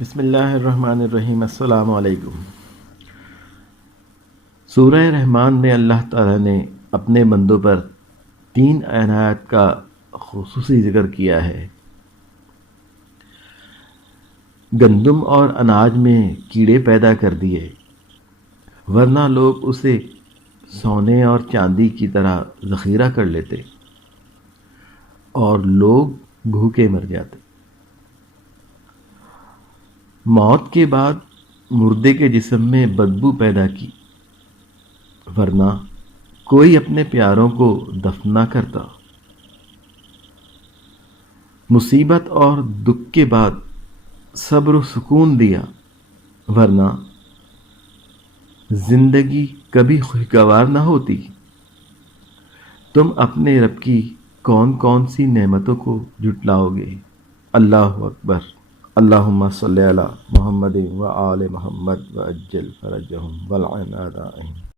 بسم اللہ الرحمن الرحیم۔ السلام علیکم۔ سورہ رحمان میں اللہ تعالیٰ نے اپنے بندوں پر 3 عنایات کا خصوصی ذکر کیا ہے۔ گندم اور اناج میں کیڑے پیدا کر دیے، ورنہ لوگ اسے سونے اور چاندی کی طرح ذخیرہ کر لیتے اور لوگ بھوکے مر جاتے۔ موت کے بعد مردے کے جسم میں بدبو پیدا کی، ورنہ کوئی اپنے پیاروں کو دفن نہ کرتا۔ مصیبت اور دکھ کے بعد صبر و سکون دیا، ورنہ زندگی کبھی خوشگوار نہ ہوتی۔ تم اپنے رب کی کون کون سی نعمتوں کو جھٹلاؤ گے؟ اللہ اکبر۔ اللہم صلی علی محمد و آل محمد وعجل فرجہم والعن اعدائہم۔